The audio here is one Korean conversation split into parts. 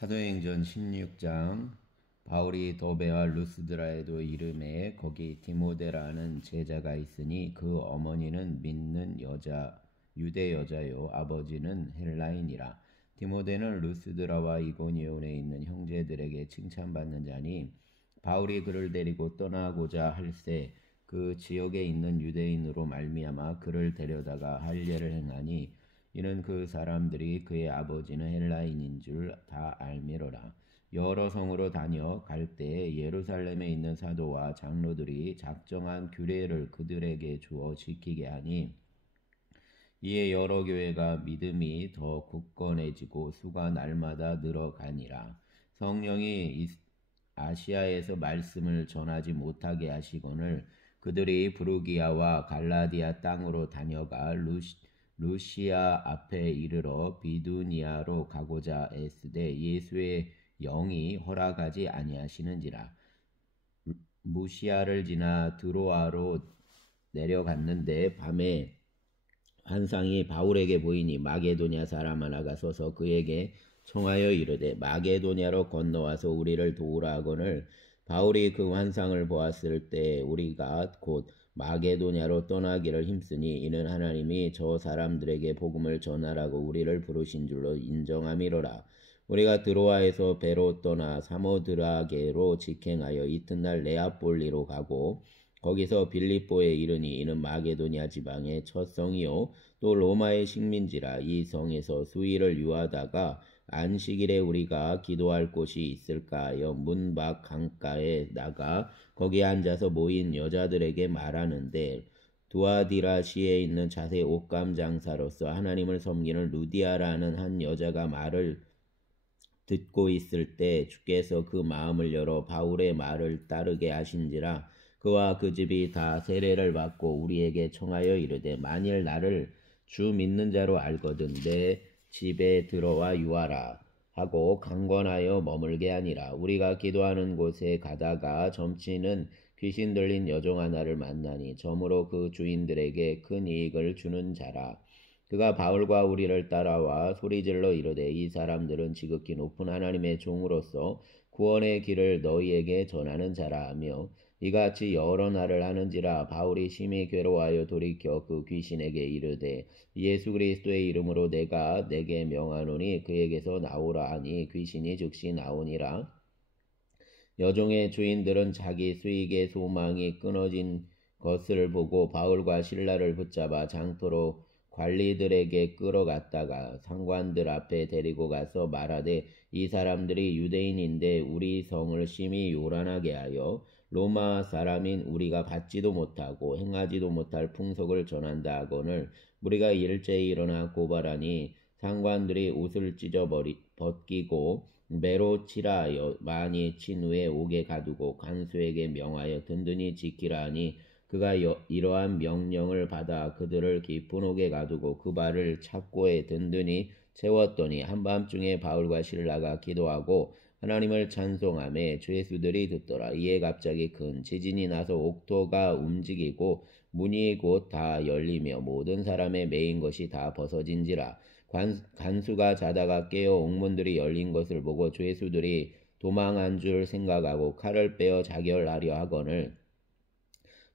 사도행전 16장. 바울이 더베와 루스드라에도 이르매 거기 디모데라는 제자가 있으니 그 어머니는 믿는 유대 여자요 아버지는 헬라인이라. 디모데는 루스드라와 이고니온에 있는 형제들에게 칭찬받는 자니 바울이 그를 데리고 떠나고자 할새 그 지역에 있는 유대인으로 말미암아 그를 데려다가 할례를 행하니 이는 그 사람들이 그의 아버지는 헬라인인 줄 다 알미러라. 여러 성으로 다녀 갈 때에 예루살렘에 있는 사도와 장로들이 작정한 규례를 그들에게 주어 지키게 하니 이에 여러 교회가 믿음이 더 굳건해지고 수가 날마다 늘어가니라. 성령이 아시아에서 말씀을 전하지 못하게 하시거늘 그들이 부르기아와 갈라디아 땅으로 다녀가 루시아 앞에 이르러 비두니아로 가고자 애쓰되 예수의 영이 허락하지 아니하시는지라. 무시아를 지나 드로아로 내려갔는데 밤에 환상이 바울에게 보이니 마게도냐 사람 하나가 서서 그에게 청하여 이르되 마게도냐로 건너와서 우리를 도우라 하거늘 바울이 그 환상을 보았을 때 우리가 곧 마게도냐로 떠나기를 힘쓰니 이는 하나님이 저 사람들에게 복음을 전하라고 우리를 부르신 줄로 인정함이로라. 우리가 드로아에서 배로 떠나 사모드라게로 직행하여 이튿날 네아폴리로 가고 거기서 빌립보에 이르니 이는 마게도냐 지방의 첫 성이요 또 로마의 식민지라. 이 성에서 수일을 유하다가 안식일에 우리가 기도할 곳이 있을까 하여 문 밖 강가에 나가 거기 앉아서 모인 여자들에게 말하는데 두아디라시에 있는 자세 옷감 장사로서 하나님을 섬기는 루디아라는 한 여자가 말을 듣고 있을 때 주께서 그 마음을 열어 바울의 말을 따르게 하신지라. 그와 그 집이 다 세례를 받고 우리에게 청하여 이르되 만일 나를 주 믿는 자로 알거든 내 집에 들어와 유하라 하고 강권하여 머물게 하니라. 우리가 기도하는 곳에 가다가 점치는 귀신 들린 여종 하나를 만나니 점으로 그 주인들에게 큰 이익을 주는 자라. 그가 바울과 우리를 따라와 소리질러 이르되 이 사람들은 지극히 높은 하나님의 종으로서 구원의 길을 너희에게 전하는 자라 하며 이같이 여러 날을 하는지라. 바울이 심히 괴로워하여 돌이켜 그 귀신에게 이르되 예수 그리스도의 이름으로 내가 내게 명하노니 그에게서 나오라 하니 귀신이 즉시 나오니라. 여종의 주인들은 자기 수익의 소망이 끊어진 것을 보고 바울과 실라를 붙잡아 장터로 관리들에게 끌어갔다가 상관들 앞에 데리고 가서 말하되 이 사람들이 유대인인데 우리 성을 심히 요란하게 하여 로마 사람인 우리가 받지도 못하고 행하지도 못할 풍속을 전한다 하거늘 우리가 일제히 일어나 고발하니 상관들이 옷을 벗기고 매로 치라 하여 많이 친 후에 옥에 가두고 간수에게 명하여 든든히 지키라 하니 그가 이러한 명령을 받아 그들을 깊은 옥에 가두고 그 발을 착고에 든든히 채웠더니 한밤중에 바울과 실라가 기도하고 하나님을 찬송하며 죄수들이 듣더라. 이에 갑자기 큰 지진이 나서 옥토가 움직이고 문이 곧 다 열리며 모든 사람의 매인 것이 다 벗어진지라. 간수가 자다가 깨어 옥문들이 열린 것을 보고 죄수들이 도망한 줄 생각하고 칼을 빼어 자결하려 하거늘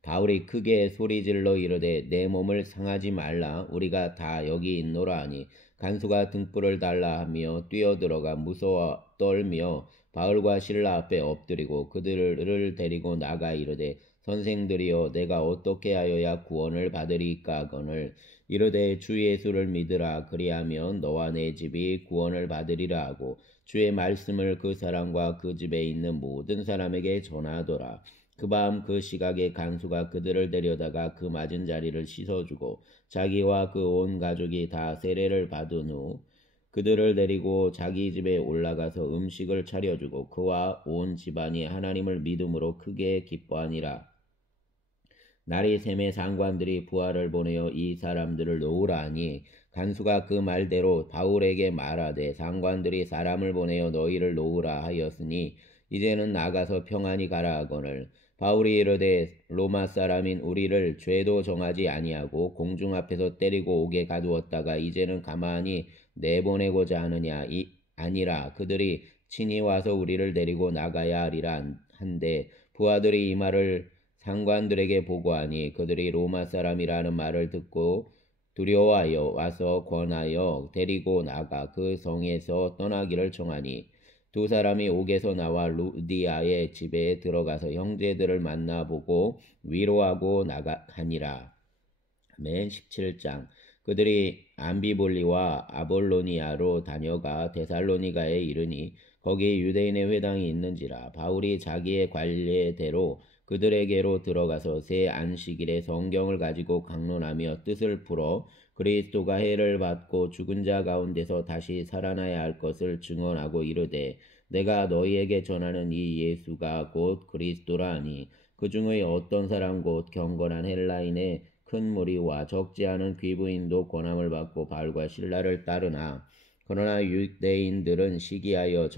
바울이 크게 소리질러 이르되 내 몸을 상하지 말라 우리가 다 여기 있노라 하니 간수가 등불을 달라 하며 뛰어들어가 무서워 떨며 바울과 실라 앞에 엎드리고 그들을 데리고 나가 이르되 선생들이여 내가 어떻게 하여야 구원을 받으리까 하거늘 이르되 주 예수를 믿으라 그리하면 너와 내 집이 구원을 받으리라 하고 주의 말씀을 그 사람과 그 집에 있는 모든 사람에게 전하더라. 그 밤 그 시각에 간수가 그들을 데려다가 그 맞은 자리를 씻어주고 자기와 그 온 가족이 다 세례를 받은 후 그들을 데리고 자기 집에 올라가서 음식을 차려주고 그와 온 집안이 하나님을 믿음으로 크게 기뻐하니라. 날이 새매 상관들이 부하를 보내어 이 사람들을 놓으라 하니 간수가 그 말대로 바울에게 말하되 상관들이 사람을 보내어 너희를 놓으라 하였으니 이제는 나가서 평안히 가라 하거늘 바울이 이르되 로마 사람인 우리를 죄도 정하지 아니하고 공중 앞에서 때리고 옥에 가두었다가 이제는 가만히 내보내고자 하느냐 아니라 그들이 친히 와서 우리를 데리고 나가야 하리라 한데 부하들이 이 말을 상관들에게 보고하니 그들이 로마 사람이라는 말을 듣고 두려워하여 와서 권하여 데리고 나가 그 성에서 떠나기를 청하니 두 사람이 옥에서 나와 루디아의 집에 들어가서 형제들을 만나보고 위로하고 나가니라. 맨 17장. 그들이 암비볼리와 아볼로니아로 다녀가 데살로니가에 이르니 거기 유대인의 회당이 있는지라. 바울이 자기의 관례대로 그들에게로 들어가서 새 안식일에 성경을 가지고 강론하며 뜻을 풀어 그리스도가 해를 받고 죽은 자 가운데서 다시 살아나야 할 것을 증언하고 이르되 내가 너희에게 전하는 이 예수가 곧 그리스도라 하니 그 중의 어떤 사람 곧 경건한 헬라인의 큰 무리와 적지 않은 귀부인도 권함을 받고 바울과 실라를 따르나 그러나 유대인들은 시기하여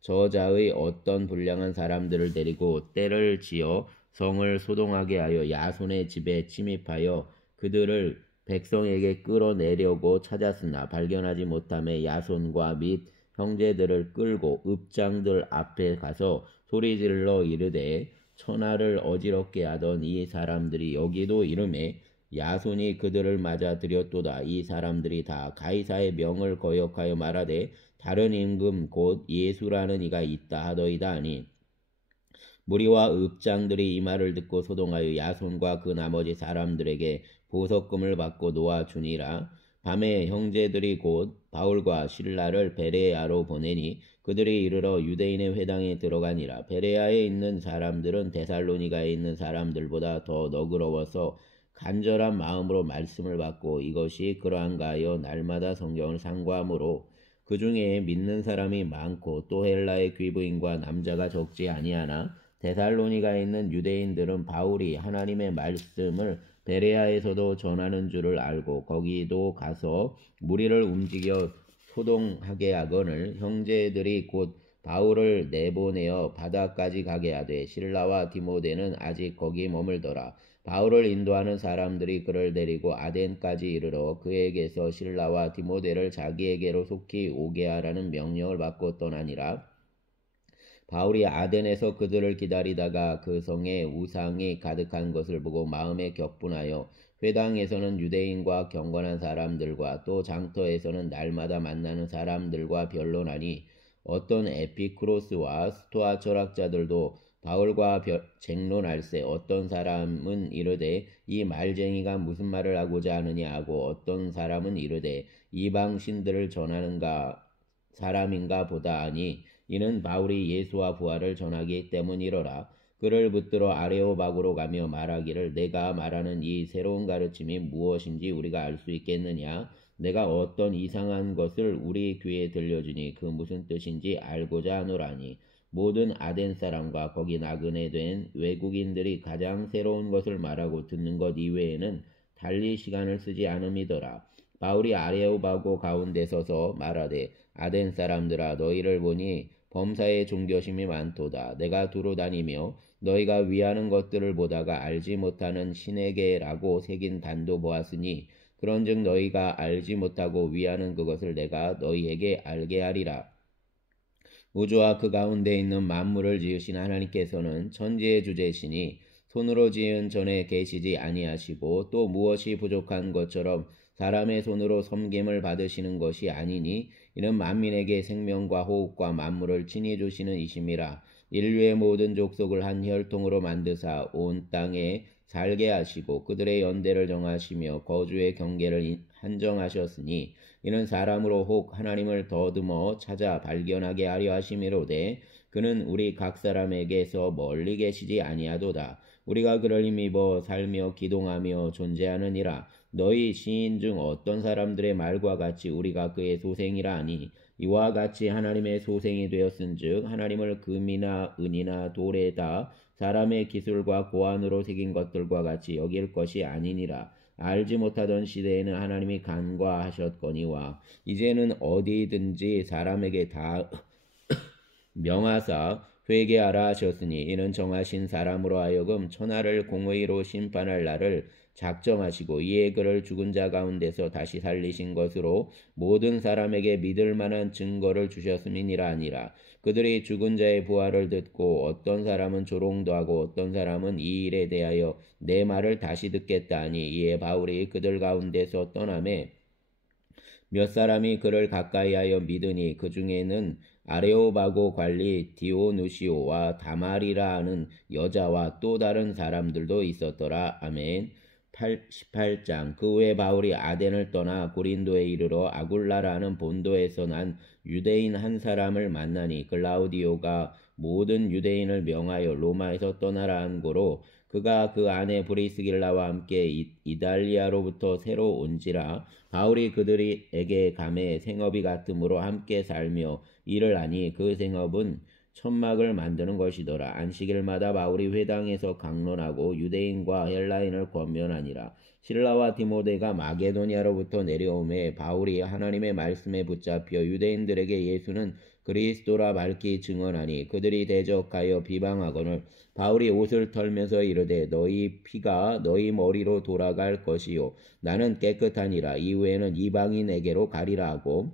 저자의 어떤 불량한 사람들을 데리고 떼를 지어 성을 소동하게 하여 야손의 집에 침입하여 그들을 백성에게 끌어내려고 찾았으나 발견하지 못하며 야손과 및 형제들을 끌고 읍장들 앞에 가서 소리질러 이르되 천하를 어지럽게 하던 이 사람들이 여기도 이르매 야손이 그들을 맞아들였도다. 이 사람들이 다 가이사의 명을 거역하여 말하되 다른 임금 곧 예수라는 이가 있다 하더이다 하니 무리와 읍장들이 이 말을 듣고 소동하여 야손과 그 나머지 사람들에게 보석금을 받고 놓아주니라. 밤에 형제들이 곧 바울과 실라를 베레아로 보내니 그들이 이르러 유대인의 회당에 들어가니라. 베레아에 있는 사람들은 데살로니가에 있는 사람들보다 더 너그러워서 간절한 마음으로 말씀을 받고 이것이 그러한가 하여 날마다 성경을 상고하므로 그 중에 믿는 사람이 많고 또 헬라의 귀부인과 남자가 적지 아니하나 데살로니가에 있는 유대인들은 바울이 하나님의 말씀을 베레아에서도 전하는 줄을 알고 거기도 가서 무리를 움직여 소동하게 하거늘 형제들이 곧 바울을 내보내어 바다까지 가게 하되 실라와 디모데는 아직 거기 머물더라. 바울을 인도하는 사람들이 그를 데리고 아덴까지 이르러 그에게서 실라와 디모데를 자기에게로 속히 오게 하라는 명령을 받고 떠나니라. 바울이 아덴에서 그들을 기다리다가 그 성에 우상이 가득한 것을 보고 마음에 격분하여 회당에서는 유대인과 경건한 사람들과 또 장터에서는 날마다 만나는 사람들과 변론하니 어떤 에피쿠로스와 스토아 철학자들도 바울과 쟁론할세 어떤 사람은 이르되 이 말쟁이가 무슨 말을 하고자 하느냐 하고 어떤 사람은 이르되 이방 신들을 전하는가 사람인가 보다 하니 이는 바울이 예수와 부활을 전하기 때문이로라. 그를 붙들어 아레오박으로 가며 말하기를 내가 말하는 이 새로운 가르침이 무엇인지 우리가 알 수 있겠느냐. 내가 어떤 이상한 것을 우리 귀에 들려주니 그 무슨 뜻인지 알고자 하노라니. 모든 아덴 사람과 거기 나그네 된 외국인들이 가장 새로운 것을 말하고 듣는 것 이외에는 달리 시간을 쓰지 않음이더라. 바울이 아레오바고 가운데 서서 말하되 아덴 사람들아 너희를 보니 범사에 종교심이 많도다. 내가 두루 다니며 너희가 위하는 것들을 보다가 알지 못하는 신에게라고 새긴 단도 보았으니 그런즉 너희가 알지 못하고 위하는 그것을 내가 너희에게 알게 하리라. 우주와 그 가운데 있는 만물을 지으신 하나님께서는 천지의 주제시니 손으로 지은 전에 계시지 아니하시고 또 무엇이 부족한 것처럼 사람의 손으로 섬김을 받으시는 것이 아니니 이는 만민에게 생명과 호흡과 만물을 친히 주시는 이심이라. 인류의 모든 족속을 한 혈통으로 만드사 온 땅에 살게 하시고 그들의 연대를 정하시며 거주의 경계를 한정하셨으니 이는 사람으로 혹 하나님을 더듬어 찾아 발견하게 하려 하심이로되 그는 우리 각 사람에게서 멀리 계시지 아니하도다. 우리가 그를 힘입어 살며 기동하며 존재하느니라. 너희 시인 중 어떤 사람들의 말과 같이 우리가 그의 소생이라 하니 이와 같이 하나님의 소생이 되었은즉 하나님을 금이나 은이나 돌에다 사람의 기술과 고안으로 새긴 것들과 같이 여길 것이 아니니라. 알지 못하던 시대에는 하나님이 간과하셨거니와 이제는 어디든지 사람에게 다 명하사 회개하라 하셨으니 이는 정하신 사람으로 하여금 천하를 공의로 심판할 날을 작정하시고 이에 그를 죽은 자 가운데서 다시 살리신 것으로 모든 사람에게 믿을 만한 증거를 주셨음이니라 아니라. 그들이 죽은 자의 부활을 듣고 어떤 사람은 조롱도 하고 어떤 사람은 이 일에 대하여 내 말을 다시 듣겠다 하니 이에 바울이 그들 가운데서 떠나매 몇 사람이 그를 가까이하여 믿으니 그 중에는 아레오바고 관리 디오누시오와 다말이라 하는 여자와 또 다른 사람들도 있었더라. 아멘. 18장. 그 후에 바울이 아덴을 떠나 고린도에 이르러 아굴라라는 본도에서 난 유대인 한 사람을 만나니 글라우디오가 모든 유대인을 명하여 로마에서 떠나라 한 고로 그가 그 아내 브리스길라와 함께 이달리아로부터 새로 온지라. 바울이 그들에게 감해 생업이 같으므로 함께 살며 일을 하니 그 생업은 천막을 만드는 것이더라. 안식일마다 바울이 회당에서 강론하고 유대인과 헬라인을 권면하니라. 실라와 디모데가 마게도니아로부터 내려오매 바울이 하나님의 말씀에 붙잡혀 유대인들에게 예수는 그리스도라 밝히 증언하니 그들이 대적하여 비방하거늘 바울이 옷을 털면서 이르되 너희 피가 너희 머리로 돌아갈 것이요 나는 깨끗하니라. 이후에는 이방인에게로 가리라 하고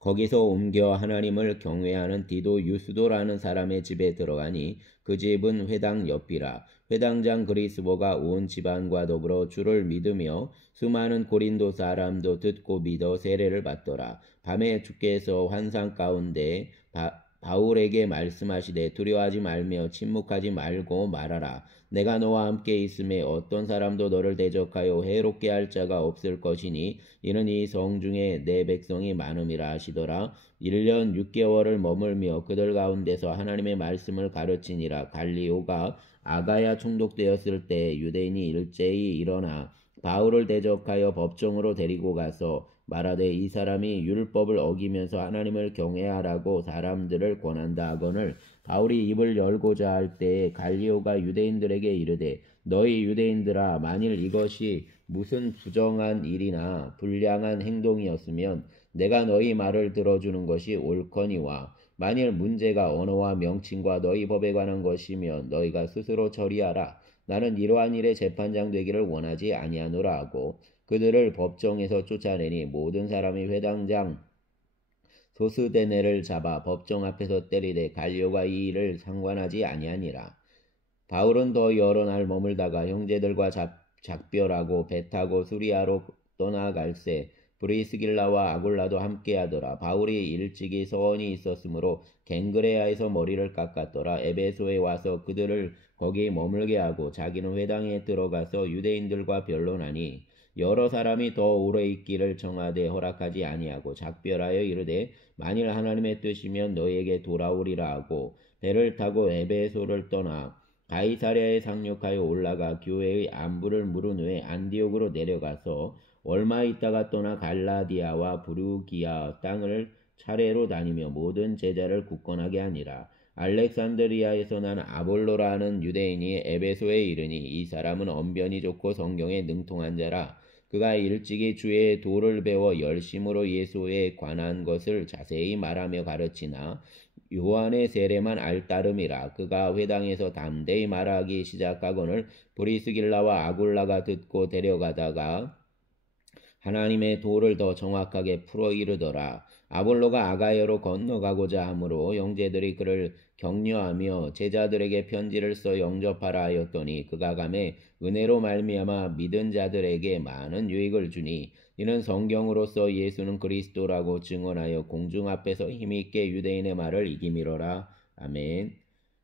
거기서 옮겨 하나님을 경외하는 디도 유스도라는 사람의 집에 들어가니 그 집은 회당 옆이라. 회당장 그리스보가 온 집안과 더불어 주를 믿으며 수많은 고린도 사람도 듣고 믿어 세례를 받더라. 밤에 주께서 환상 가운데 바울에게 말씀하시되 두려워하지 말며 침묵하지 말고 말하라. 내가 너와 함께 있음에 어떤 사람도 너를 대적하여 해롭게 할 자가 없을 것이니 이는 이 성중에 내 백성이 많음이라 하시더라. 1년 6개월을 머물며 그들 가운데서 하나님의 말씀을 가르치니라. 갈리오가 아가야 총독되었을 때 유대인이 일제히 일어나 바울을 대적하여 법정으로 데리고 가서 말하되 이 사람이 율법을 어기면서 하나님을 경외하라고 사람들을 권한다 하거늘 바울이 입을 열고자 할 때에 갈리오가 유대인들에게 이르되 너희 유대인들아 만일 이것이 무슨 부정한 일이나 불량한 행동이었으면 내가 너희 말을 들어주는 것이 옳거니와 만일 문제가 언어와 명칭과 너희 법에 관한 것이면 너희가 스스로 처리하라. 나는 이러한 일에 재판장 되기를 원하지 아니하노라 하고 그들을 법정에서 쫓아내니 모든 사람이 회당장 소스데네를 잡아 법정 앞에서 때리되 갈리오가 이 일을 상관하지 아니하니라. 바울은 더 여러 날 머물다가 형제들과 작별하고 배 타고 수리아로 떠나갈새 브리스길라와 아굴라도 함께하더라. 바울이 일찍이 서원이 있었으므로 갱그레아에서 머리를 깎았더라. 에베소에 와서 그들을 거기 머물게 하고 자기는 회당에 들어가서 유대인들과 변론하니 여러 사람이 더 오래 있기를 청하되 허락하지 아니하고 작별하여 이르되 만일 하나님의 뜻이면 너희에게 돌아오리라 하고 배를 타고 에베소를 떠나 가이사랴에 상륙하여 올라가 교회의 안부를 물은 후에 안디옥으로 내려가서 얼마 있다가 떠나 갈라디아와 부르기아 땅을 차례로 다니며 모든 제자를 굳건하게 하니라. 알렉산드리아에서 난 아볼로라는 유대인이 에베소에 이르니 이 사람은 언변이 좋고 성경에 능통한 자라. 그가 일찍이 주의 도를 배워 열심으로 예수에 관한 것을 자세히 말하며 가르치나 요한의 세례만 알따름이라. 그가 회당에서 담대히 말하기 시작하거늘 브리스길라와 아굴라가 듣고 데려가다가 하나님의 도를 더 정확하게 풀어 이르더라. 아볼로가 아가야로 건너가고자 하므로 형제들이 그를 격려하며 제자들에게 편지를 써 영접하라 하였더니 그가 가매 은혜로 말미암아 믿은 자들에게 많은 유익을 주니 이는 성경으로서 예수는 그리스도라고 증언하여 공중 앞에서 힘있게 유대인의 말을 이기미로라. 아멘.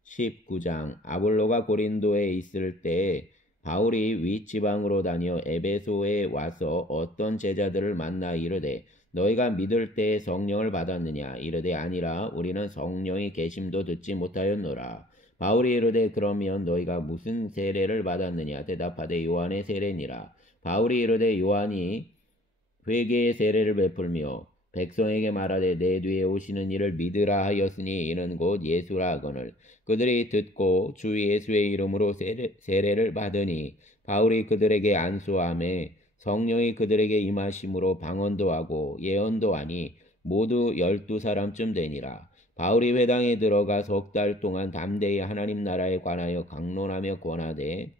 19장. 아볼로가 고린도에 있을 때에 바울이 윗지방으로 다녀 에베소에 와서 어떤 제자들을 만나 이르되 너희가 믿을 때에 성령을 받았느냐? 이르되 아니라 우리는 성령의 계심도 듣지 못하였노라. 바울이 이르되 그러면 너희가 무슨 세례를 받았느냐? 대답하되 요한의 세례니라. 바울이 이르되 요한이 회개의 세례를 베풀며 백성에게 말하되 내 뒤에 오시는 이를 믿으라 하였으니 이는 곧 예수라 하거늘 그들이 듣고 주 예수의 이름으로 세례를 받으니 바울이 그들에게 안수하매 성령이 그들에게 임하심으로 방언도 하고 예언도 하니 모두 12사람쯤 되니라. 바울이 회당에 들어가 석 달 동안 담대히 하나님 나라에 관하여 강론하며 권하되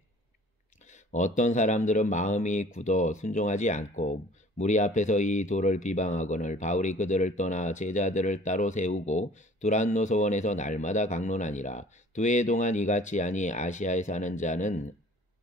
어떤 사람들은 마음이 굳어 순종하지 않고 무리 앞에서 이 도를 비방하거늘 바울이 그들을 떠나 제자들을 따로 세우고 두란노 소원에서 날마다 강론하니라. 두 해 동안 이같이 하니 아시아에 사는 자는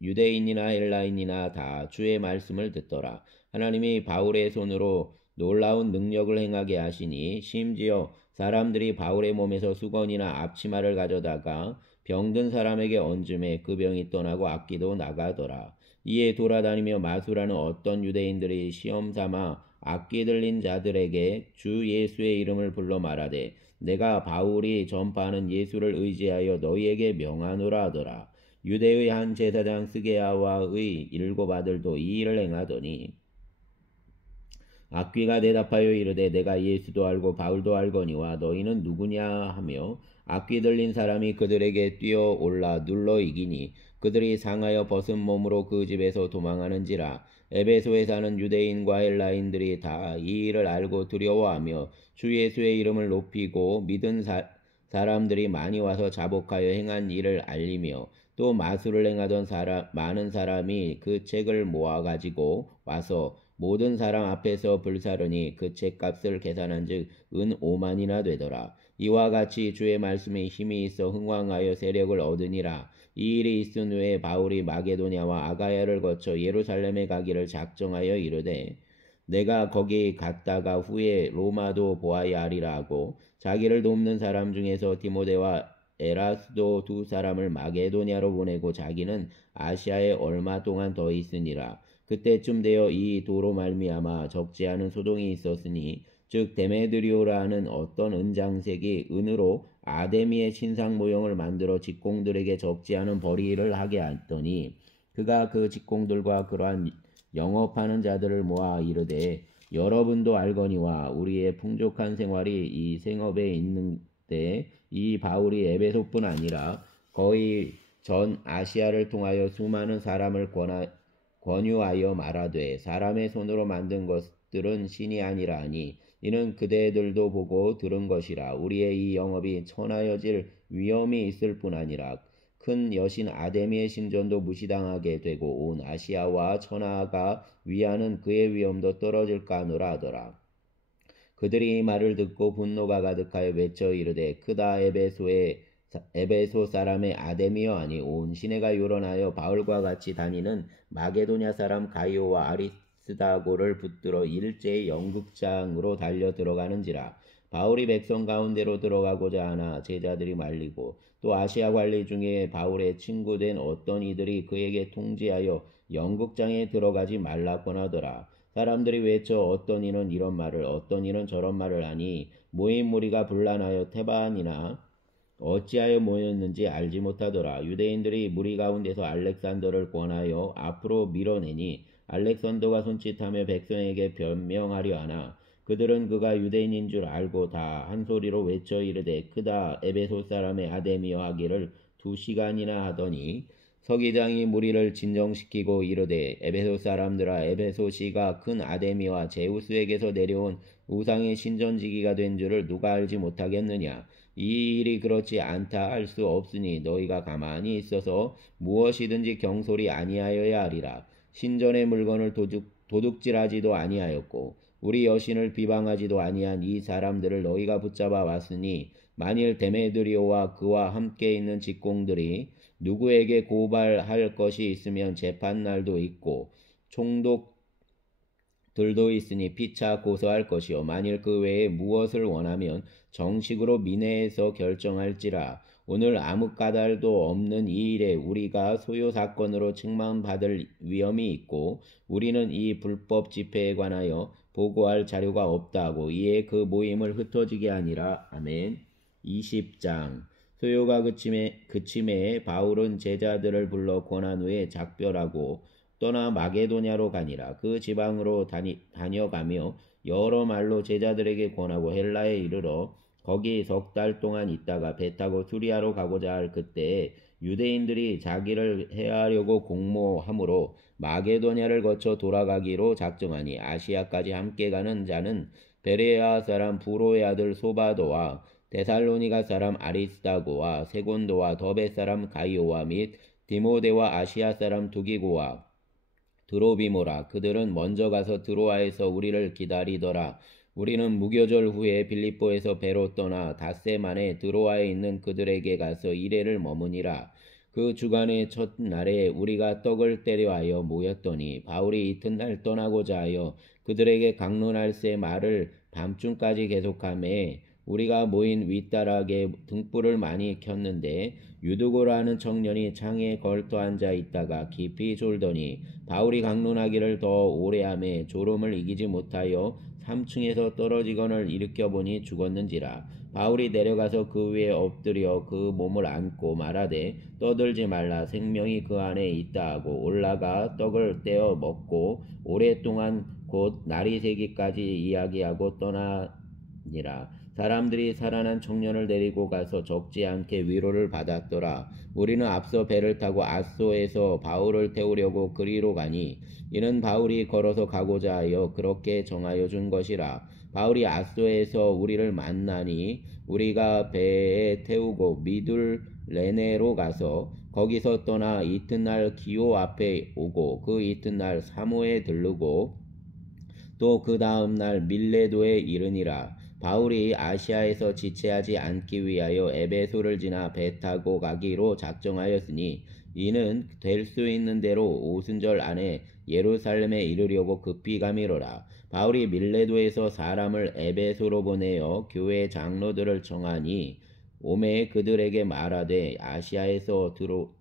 유대인이나 헬라인이나 다 주의 말씀을 듣더라. 하나님이 바울의 손으로 놀라운 능력을 행하게 하시니 심지어 사람들이 바울의 몸에서 수건이나 앞치마를 가져다가 병든 사람에게 얹음에 그 병이 떠나고 악기도 나가더라. 이에 돌아다니며 마술하는 어떤 유대인들이 시험 삼아 악기 들린 자들에게 주 예수의 이름을 불러 말하되 내가 바울이 전파하는 예수를 의지하여 너희에게 명하노라 하더라. 유대의 한 제사장 스게야와의 7 아들도 이 일을 행하더니 악귀가 대답하여 이르되 내가 예수도 알고 바울도 알거니와 너희는 누구냐 하며 악귀 들린 사람이 그들에게 뛰어올라 눌러 이기니 그들이 상하여 벗은 몸으로 그 집에서 도망하는지라. 에베소에 사는 유대인과 헬라인들이 다 이 일을 알고 두려워하며 주 예수의 이름을 높이고 믿은 사람들이 많이 와서 자복하여 행한 일을 알리며 또 마술을 행하던 많은 사람이 그 책을 모아 가지고 와서 모든 사람 앞에서 불사르니 그 책값을 계산한즉 은 5만이나 되더라. 이와 같이 주의 말씀에 힘이 있어 흥왕하여 세력을 얻으니라. 이 일이 있은 후에 바울이 마게도냐와 아가야를 거쳐 예루살렘에 가기를 작정하여 이르되 내가 거기 갔다가 후에 로마도 보아야 하리라 하고 자기를 돕는 사람 중에서 디모데와 에라스도 2 사람을 마게도냐로 보내고 자기는 아시아에 얼마 동안 더 있으니라. 그때쯤 되어 이 도로 말미암아 적지 않은 소동이 있었으니 즉 데메드리오라는 어떤 은장색이 은으로 아데미의 신상 모형을 만들어 직공들에게 적지 않은 벌이를 하게 하더니 그가 그 직공들과 그러한 영업하는 자들을 모아 이르되 여러분도 알거니와 우리의 풍족한 생활이 이 생업에 있는데 이 바울이 에베소뿐 아니라 거의 전 아시아를 통하여 수많은 사람을 권유하여 말하되 사람의 손으로 만든 것들은 신이 아니라 하니 이는 그대들도 보고 들은 것이라. 우리의 이 영업이 천하여질 위험이 있을 뿐 아니라 큰 여신 아데미의 신전도 무시당하게 되고 온 아시아와 천하가 위하는 그의 위엄도 떨어질까 하노라 하더라. 그들이 이 말을 듣고 분노가 가득하여 외쳐 이르되 크다 에베소 사람의 아데미여 아니 온 시내가 요란하여 바울과 같이 다니는 마게도냐 사람 가이오와 아리스다고를 붙들어 일제히 연극장으로 달려 들어가는지라. 바울이 백성 가운데로 들어가고자 하나 제자들이 말리고 또 아시아 관리 중에 바울의 친구된 어떤 이들이 그에게 통지하여 연극장에 들어가지 말라 권하더라. 사람들이 외쳐 어떤 이는 이런 말을 어떤 이는 저런 말을 하니 모인 무리가 분란하여 테반이나 어찌하여 모였는지 알지 못하더라. 유대인들이 무리 가운데서 알렉산더를 권하여 앞으로 밀어내니 알렉산더가 손짓하며 백성에게 변명하려 하나 그들은 그가 유대인인 줄 알고 다 한 소리로 외쳐 이르되 크다 에베소 사람의 아데미여 하기를 2시간이나 하더니 서기장이 무리를 진정시키고 이르되 에베소 사람들아 에베소시가 큰 아데미와 제우스에게서 내려온 우상의 신전지기가 된 줄을 누가 알지 못하겠느냐. 이 일이 그렇지 않다 할 수 없으니 너희가 가만히 있어서 무엇이든지 경솔이 아니하여야 하리라. 신전의 물건을 도둑질하지도 아니하였고 우리 여신을 비방하지도 아니한 이 사람들을 너희가 붙잡아 왔으니 만일 데메드리오와 그와 함께 있는 직공들이 누구에게 고발할 것이 있으면 재판날도 있고 총독들도 있으니 피차 고소할 것이요 만일 그 외에 무엇을 원하면 정식으로 민회에서 결정할지라. 오늘 아무 까닭도 없는 이 일에 우리가 소요 사건으로 책망받을 위험이 있고 우리는 이 불법 집회에 관하여 보고할 자료가 없다고 이에 그 모임을 흩어지게 하니라. 아멘. 20장 소요가 그침에 바울은 제자들을 불러 권한 후에 작별하고 떠나 마게도냐로 가니라. 그 지방으로 다녀가며 여러 말로 제자들에게 권하고 헬라에 이르러 거기 석 달 동안 있다가 배 타고 수리아로 가고자 할 그때에 유대인들이 자기를 해하려고 공모하므로 마게도냐를 거쳐 돌아가기로 작정하니 아시아까지 함께 가는 자는 베레아 사람 부로의 아들 소바도와 데살로니가 사람 아리스다고와 세곤도와 더베 사람 가이오와 및 디모데와 아시아 사람 두기고와 드로비모라. 그들은 먼저 가서 드로아에서 우리를 기다리더라. 우리는 무교절 후에 빌립보에서 배로 떠나 닷새 만에 드로아에 있는 그들에게 가서 이래를 머무니라. 그 주간의 첫날에 우리가 떡을 때려 하여 모였더니 바울이 이튿날 떠나고자 하여 그들에게 강론할세 말을 밤중까지 계속하매 우리가 모인 윗다락에 등불을 많이 켰는데 유두고라는 청년이 창에 걸터 앉아 있다가 깊이 졸더니 바울이 강론하기를 더 오래 하매 졸음을 이기지 못하여 3층에서 떨어지거늘 일으켜보니 죽었는지라. 바울이 내려가서 그 위에 엎드려 그 몸을 안고 말하되 떠들지 말라, 생명이 그 안에 있다 하고 올라가 떡을 떼어 먹고 오랫동안 곧 날이 새기까지 이야기하고 떠나니라. 사람들이 살아난 청년을 데리고 가서 적지 않게 위로를 받았더라. 우리는 앞서 배를 타고 아소에서 바울을 태우려고 그리로 가니 이는 바울이 걸어서 가고자 하여 그렇게 정하여 준 것이라. 바울이 아소에서 우리를 만나니 우리가 배에 태우고 미둘레네로 가서 거기서 떠나 이튿날 기오 앞에 오고 그 이튿날 사모에 들르고 또 그 다음날 밀레도에 이르니라. 바울이 아시아에서 지체하지 않기 위하여 에베소를 지나 배 타고 가기로 작정하였으니 이는 될 수 있는 대로 오순절 안에 예루살렘에 이르려고 급히 가미로라. 바울이 밀레도에서 사람을 에베소로 보내어 교회 장로들을 청하니 오매 그들에게 말하되 아시아에서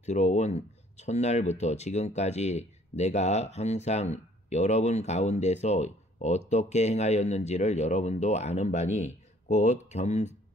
들어온 첫날부터 지금까지 내가 항상 여러분 가운데서 어떻게 행하였는지를 여러분도 아는 바니 곧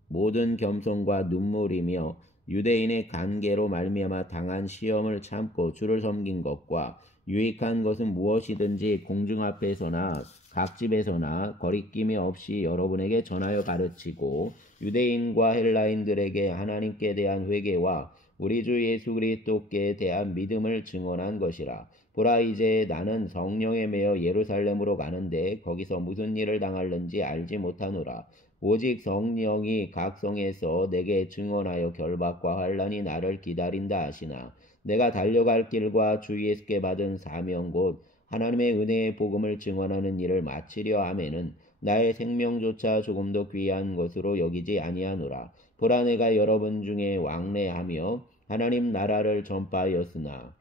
모든 겸손과 눈물이며 유대인의 관계로 말미암아 당한 시험을 참고 주를 섬긴 것과 유익한 것은 무엇이든지 공중 앞에서나 각 집에서나 거리낌이 없이 여러분에게 전하여 가르치고 유대인과 헬라인들에게 하나님께 대한 회개와 우리 주 예수 그리스도께 대한 믿음을 증언한 것이라. 보라, 이제 나는 성령에 매여 예루살렘으로 가는데 거기서 무슨 일을 당할는지 알지 못하노라. 오직 성령이 각 성에서 내게 증언하여 결박과 환난이 나를 기다린다 하시나 내가 달려갈 길과 주 예수께 받은 사명 곧 하나님의 은혜의 복음을 증언하는 일을 마치려 하면은 나의 생명조차 조금도 귀한 것으로 여기지 아니하노라. 보라, 내가 여러분 중에 왕래하며 하나님 나라를 전파하였으나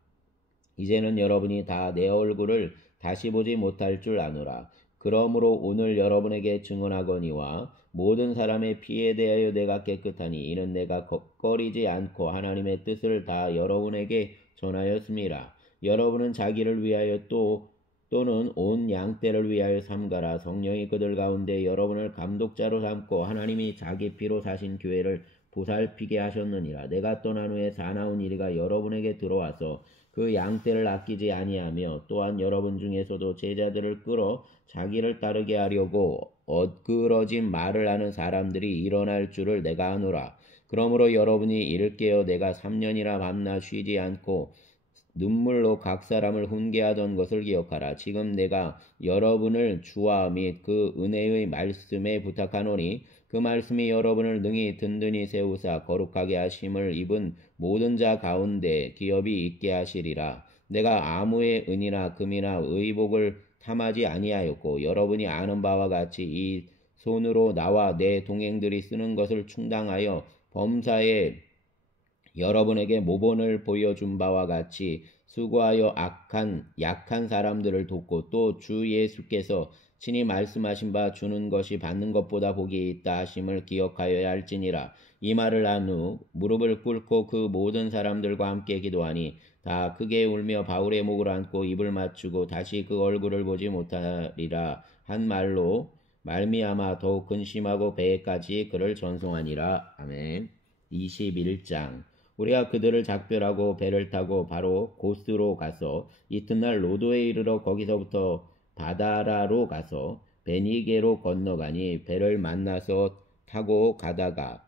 이제는 여러분이 다 내 얼굴을 다시 보지 못할 줄 아노라. 그러므로 오늘 여러분에게 증언하거니와 모든 사람의 피에 대하여 내가 깨끗하니 이는 내가 꺼리지 않고 하나님의 뜻을 다 여러분에게 전하였음이라. 여러분은 자기를 위하여 또는 온 양떼를 위하여 삼가라. 성령이 그들 가운데 여러분을 감독자로 삼고 하나님이 자기 피로 사신 교회를 보살피게 하셨느니라. 내가 떠난 후에 사나운 이리가 여러분에게 들어와서 그 양떼를 아끼지 아니하며 또한 여러분 중에서도 제자들을 끌어 자기를 따르게 하려고 엇그러진 말을 하는 사람들이 일어날 줄을 내가 아노라. 그러므로 여러분이 이를 깨어 내가 3년이나 밤낮 쉬지 않고 눈물로 각 사람을 훈계하던 것을 기억하라. 지금 내가 여러분을 주와 및 그 은혜의 말씀에 부탁하노니 그 말씀이 여러분을 능히 든든히 세우사 거룩하게 하심을 입은 모든 자 가운데 기업이 있게 하시리라. 내가 아무의 은이나 금이나 의복을 탐하지 아니하였고 여러분이 아는 바와 같이 이 손으로 나와 내 동행들이 쓰는 것을 충당하여 범사에 여러분에게 모본을 보여준 바와 같이 수고하여 약한 사람들을 돕고 또 주 예수께서 친히 말씀하신 바 주는 것이 받는 것보다 복이 있다 하심을 기억하여야 할지니라. 이 말을 한 후 무릎을 꿇고 그 모든 사람들과 함께 기도하니 다 크게 울며 바울의 목을 안고 입을 맞추고 다시 그 얼굴을 보지 못하리라 한 말로 말미암아 더욱 근심하고 배에까지 그를 전송하니라. 아멘. 21장. 우리가 그들을 작별하고 배를 타고 바로 고스로 가서 이튿날 로도에 이르러 거기서부터 바다라로 가서 베니게로 건너가니 배를 만나서 타고 가다가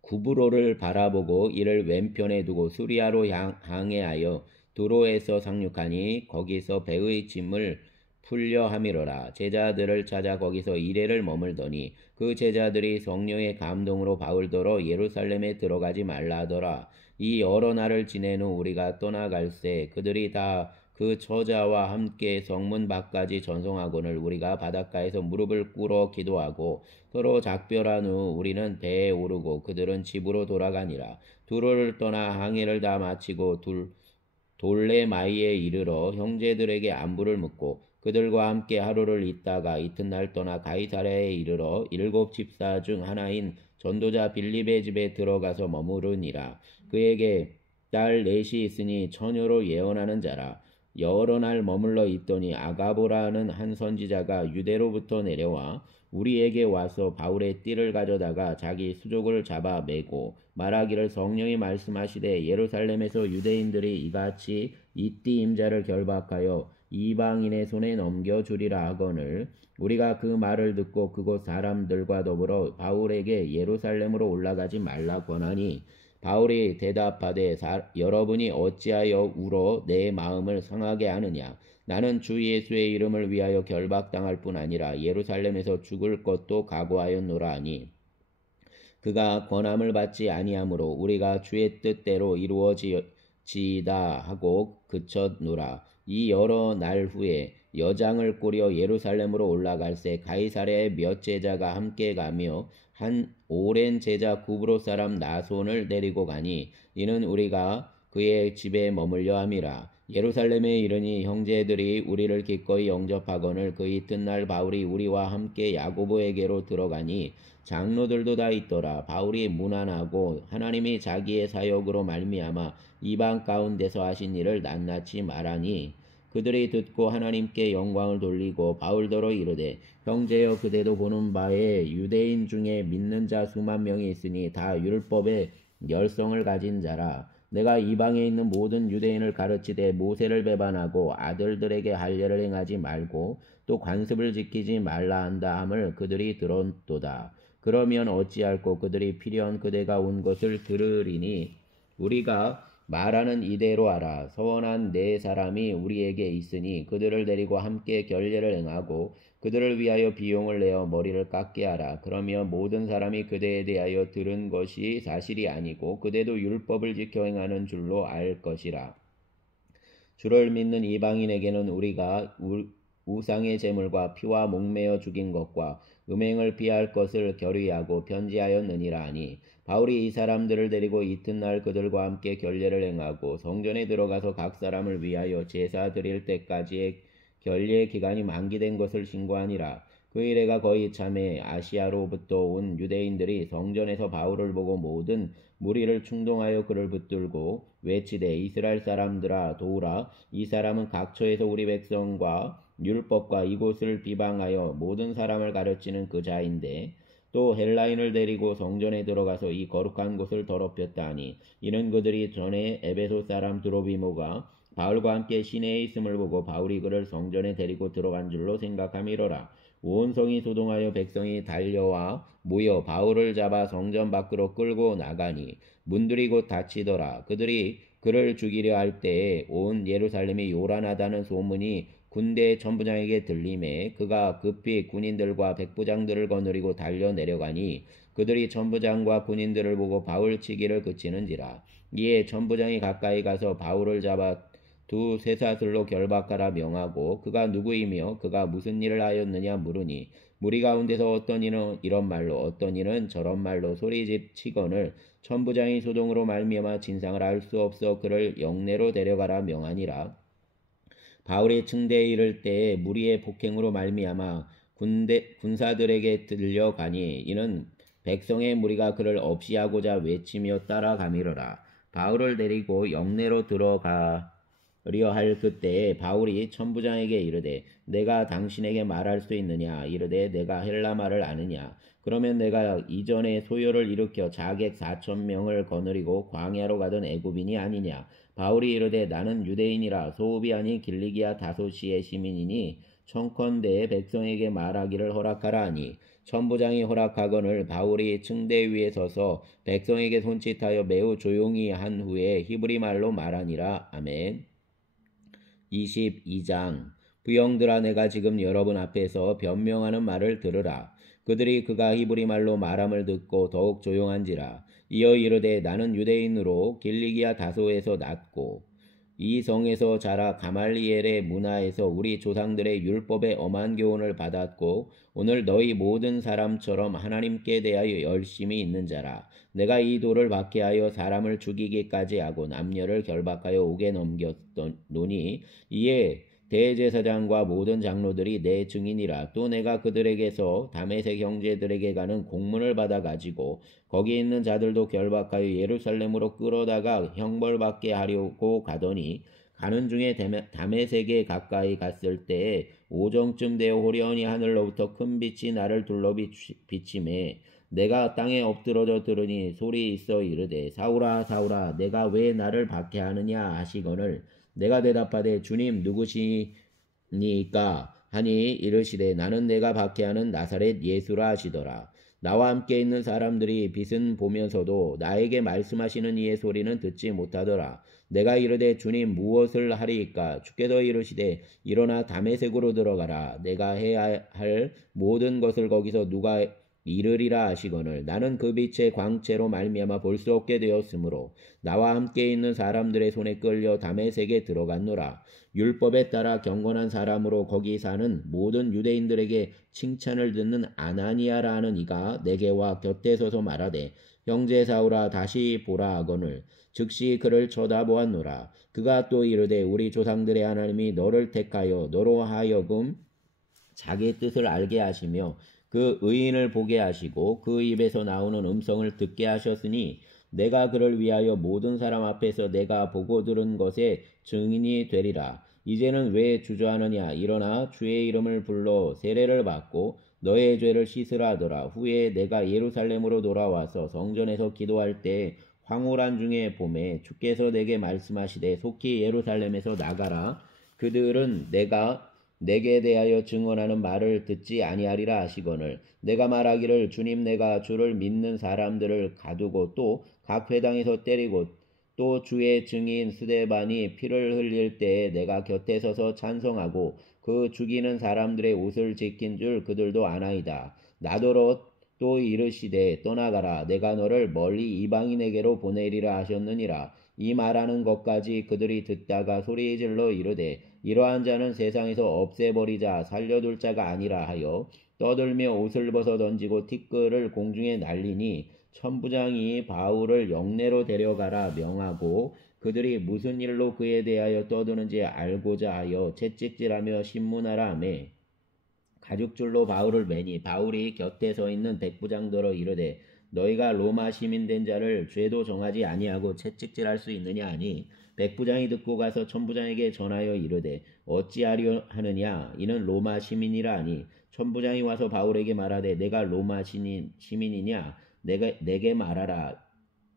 구브로를 바라보고 이를 왼편에 두고 수리아로 항해하여 두로에서 상륙하니 거기서 배의 짐을 풀려 함이로라. 제자들을 찾아 거기서 이레를 머물더니 그 제자들이 성령의 감동으로 바울더러 예루살렘에 들어가지 말라 하더라. 이 여러 날을 지낸 후 우리가 떠나갈새 그들이 다 그 처자와 함께 성문 밖까지 전송하거늘 우리가 바닷가에서 무릎을 꿇어 기도하고 서로 작별한 후 우리는 배에 오르고 그들은 집으로 돌아가니라. 두로를 떠나 항해를 다 마치고 돌레마이에 이르러 형제들에게 안부를 묻고 그들과 함께 하루를 있다가 이튿날 떠나 가이사랴에 이르러 7 집사 중 하나인 전도자 빌립의 집에 들어가서 머무르니라. 그에게 딸 넷이 있으니 처녀로 예언하는 자라. 여러 날 머물러 있더니 아가보라는 한 선지자가 유대로부터 내려와 우리에게 와서 바울의 띠를 가져다가 자기 수족을 잡아 매고 말하기를 성령이 말씀하시되 예루살렘에서 유대인들이 이같이 이 띠 임자를 결박하여 이방인의 손에 넘겨주리라 하거늘 우리가 그 말을 듣고 그곳 사람들과 더불어 바울에게 예루살렘으로 올라가지 말라 권하니 바울이 대답하되 여러분이 어찌하여 울어 내 마음을 상하게 하느냐. 나는 주 예수의 이름을 위하여 결박당할 뿐 아니라 예루살렘에서 죽을 것도 각오하였노라 하니 그가 권함을 받지 아니하므로 우리가 주의 뜻대로 이루어지이다 하고 그쳤노라. 이 여러 날 후에 여장을 꾸려 예루살렘으로 올라갈새 가이사랴에 몇 제자가 함께 가며 한 오랜 제자 구브로 사람 나손을 데리고 가니 이는 우리가 그의 집에 머물려 함이라. 예루살렘에 이르니 형제들이 우리를 기꺼이 영접하거늘 그 이튿날 바울이 우리와 함께 야고보에게로 들어가니 장로들도 다 있더라. 바울이 무난하고 하나님이 자기의 사역으로 말미암아 이방 가운데서 하신 일을 낱낱이 말하니 그들이 듣고 하나님께 영광을 돌리고 바울더러 이르되 형제여 그대도 보는 바에 유대인 중에 믿는 자 수만 명이 있으니 다 율법의 열성을 가진 자라. 내가 이방에 있는 모든 유대인을 가르치되 모세를 배반하고 아들들에게 할례를 행하지 말고 또 관습을 지키지 말라 한다 함을 그들이 들었도다. 그러면 어찌할꼬 그들이 필연 그대가 온 것을 들으리니 우리가 말하는 이대로 하라. 서원한 네 사람이 우리에게 있으니 그들을 데리고 함께 결례를 행하고 그들을 위하여 비용을 내어 머리를 깎게 하라. 그러면 모든 사람이 그대에 대하여 들은 것이 사실이 아니고 그대도 율법을 지켜 행하는 줄로 알 것이라. 주를 믿는 이방인에게는 우리가 우상의 제물과 피와 목매어 죽인 것과 음행을 피할 것을 결의하고 편지하였느니라 하니 바울이 이 사람들을 데리고 이튿날 그들과 함께 결례를 행하고 성전에 들어가서 각 사람을 위하여 제사 드릴 때까지의 결례 기간이 만기된 것을 신고하니라. 그 일에가 거의 참에 아시아로부터 온 유대인들이 성전에서 바울을 보고 모든 무리를 충동하여 그를 붙들고 외치되 이스라엘 사람들아 도우라. 이 사람은 각처에서 우리 백성과 율법과 이곳을 비방하여 모든 사람을 가르치는 그 자인데 또 헬라인을 데리고 성전에 들어가서 이 거룩한 곳을 더럽혔다 하니 이는 그들이 전에 에베소 사람 드로비모가 바울과 함께 시내에 있음을 보고 바울이 그를 성전에 데리고 들어간 줄로 생각함이로라. 온 성이 소동하여 백성이 달려와 모여 바울을 잡아 성전 밖으로 끌고 나가니 문들이 곧 닫히더라. 그들이 그를 죽이려 할 때에 온 예루살렘이 요란하다는 소문이 군대 천부장에게 들림에 그가 급히 군인들과 백부장들을 거느리고 달려 내려가니 그들이 천부장과 군인들을 보고 바울 치기를 그치는지라. 이에 천부장이 가까이 가서 바울을 잡아 두 쇠사슬로 결박하라 명하고 그가 누구이며 그가 무슨 일을 하였느냐 물으니 무리 가운데서 어떤 이는 이런 말로 어떤 이는 저런 말로 소리치거늘 천부장이 소동으로 말미암아 진상을 알 수 없어 그를 영내로 데려가라 명하니라. 바울이 층대에 이를 때에 무리의 폭행으로 말미암아 군사들에게 들려가니 이는 백성의 무리가 그를 없이하고자 외치며 따라가미러라. 바울을 데리고 영내로 들어가려 할 그때에 바울이 천부장에게 이르되 내가 당신에게 말할 수 있느냐. 이르되 내가 헬라 말을 아느냐. 그러면 내가 이전에 소요를 일으켜 자객 4,000명을 거느리고 광야로 가던 애굽인이 아니냐. 바울이 이르되 나는 유대인이라 소읍이 아닌 길리기아 다소시의 시민이니 청컨대의 백성에게 말하기를 허락하라 하니 천부장이 허락하거늘 바울이 층대 위에 서서 백성에게 손짓하여 매우 조용히 한 후에 히브리 말로 말하니라. 아멘. 22장 그 영들아 내가 지금 여러분 앞에서 변명하는 말을 들으라. 그들이 그가 히브리 말로 말함을 듣고 더욱 조용한지라. 이어 이르되 나는 유대인으로 길리기아 다소에서 났고 이 성에서 자라 가말리엘의 문화에서 우리 조상들의 율법의 엄한 교훈을 받았고 오늘 너희 모든 사람처럼 하나님께 대하여 열심히 있는 자라. 내가 이 돌을 박해하여 사람을 죽이기까지 하고 남녀를 결박하여 옥에 넘겼노니 이에 대제사장과 모든 장로들이 내 증인이라. 또 내가 그들에게서 다메섹 형제들에게 가는 공문을 받아 가지고 거기 있는 자들도 결박하여 예루살렘으로 끌어다가 형벌받게 하려고 가더니 가는 중에 다메섹에 가까이 갔을 때에 오정쯤 되어 호련히 하늘로부터 큰 빛이 나를 둘러 비치매 내가 땅에 엎드러져 들으니 소리 있어 이르되 사울아 사울아 내가 왜 나를 박해하느냐 하시거늘 내가 대답하되 주님 누구시니까 하니 이르시되 나는 내가 박해하는 나사렛 예수라 하시더라. 나와 함께 있는 사람들이 빛은 보면서도 나에게 말씀하시는 이의 소리는 듣지 못하더라. 내가 이르되 주님 무엇을 하리이까? 주께서 이르시되 일어나 다메섹으로 들어가라. 내가 해야 할 모든 것을 거기서 누가 이르리라 하시거늘 나는 그 빛의 광채로 말미암아 볼 수 없게 되었으므로 나와 함께 있는 사람들의 손에 끌려 다메섹에 들어갔노라. 율법에 따라 경건한 사람으로 거기 사는 모든 유대인들에게 칭찬을 듣는 아나니아라 하는 이가 내게 와 곁에 서서 말하되 형제 사울아 다시 보라 하거늘 즉시 그를 쳐다보았노라. 그가 또 이르되 우리 조상들의 하나님이 너를 택하여 너로 하여금 자기 뜻을 알게 하시며 그 의인을 보게 하시고 그 입에서 나오는 음성을 듣게 하셨으니 내가 그를 위하여 모든 사람 앞에서 내가 보고 들은 것에 증인이 되리라. 이제는 왜 주저하느냐? 일어나 주의 이름을 불러 세례를 받고 너의 죄를 씻으라 하더라. 후에 내가 예루살렘으로 돌아와서 성전에서 기도할 때 황홀한 중에 봄에 주께서 내게 말씀하시되 속히 예루살렘에서 나가라. 그들은 내게 대하여 증언하는 말을 듣지 아니하리라 하시거늘 내가 말하기를 주님 내가 주를 믿는 사람들을 가두고 또 각 회당에서 때리고 또 주의 증인 스데반이 피를 흘릴 때에 내가 곁에 서서 찬송하고 그 죽이는 사람들의 옷을 지킨 줄 그들도 아나이다. 나더러 또 이르시되 떠나가라 내가 너를 멀리 이방인에게로 보내리라 하셨느니라. 이 말하는 것까지 그들이 듣다가 소리질러 이르되 이러한 자는 세상에서 없애버리자 살려둘 자가 아니라 하여 떠들며 옷을 벗어 던지고 티끌을 공중에 날리니 천부장이 바울을 영내로 데려가라 명하고 그들이 무슨 일로 그에 대하여 떠드는지 알고자 하여 채찍질하며 신문하라 하며 가죽줄로 바울을 매니 바울이 곁에 서 있는 백부장들어 이르되 너희가 로마 시민 된 자를 죄도 정하지 아니하고 채찍질할 수 있느냐 하니 백부장이 듣고 가서 천부장에게 전하여 이르되 어찌하려 하느냐 이는 로마 시민이라 하니 천부장이 와서 바울에게 말하되 내가 로마 시민이냐 내게 말하라.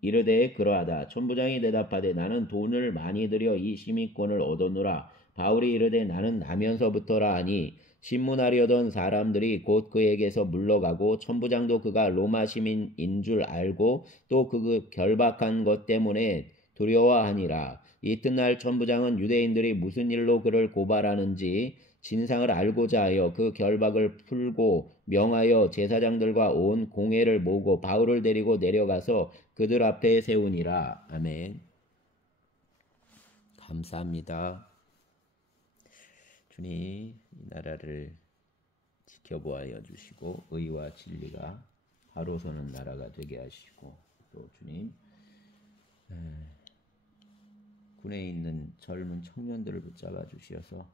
이르되 그러하다. 천부장이 대답하되 나는 돈을 많이 들여 이 시민권을 얻었노라. 바울이 이르되 나는 나면서부터라 하니 신문하려던 사람들이 곧 그에게서 물러가고 천부장도 그가 로마 시민인 줄 알고 또 그 결박한 것 때문에 두려워하니라. 이튿날 천부장은 유대인들이 무슨 일로 그를 고발하는지 진상을 알고자 하여 그 결박을 풀고 명하여 제사장들과 온 공회를 모으고 바울을 데리고 내려가서 그들 앞에 세우니라. 아멘. 감사합니다. 주님 이 나라를 지켜보아여 주시고 의와 진리가 바로 서는 나라가 되게 하시고 또 주님 군에 있는 젊은 청년들을 붙잡아 주셔서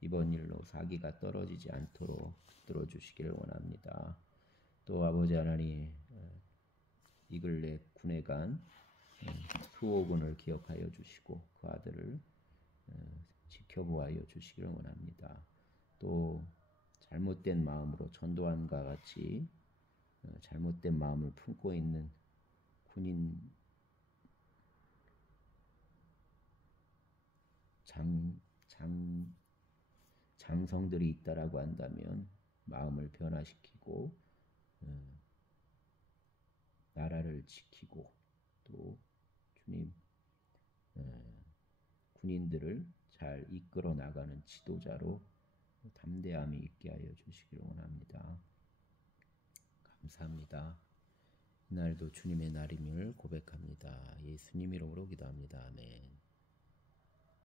이번 일로 사기가 떨어지지 않도록 붙들어 주시기를 원합니다. 또 아버지 하나님 이 근래 군에 간 수호군을 기억하여 주시고 그 아들을 지켜보아여 주시기를 원합니다. 또 잘못된 마음으로 전도환과 같이 잘못된 마음을 품고 있는 군인 장성들이 있다라고 한다면 마음을 변화시키고 나라를 지키고 또 주님 군인들을 잘 이끌어 나가는 지도자로 담대함이 있게 하여 주시기를 원합니다. 감사합니다. 이날도 주님의 날임을 고백합니다. 예수님 이름으로 기도합니다. 아멘.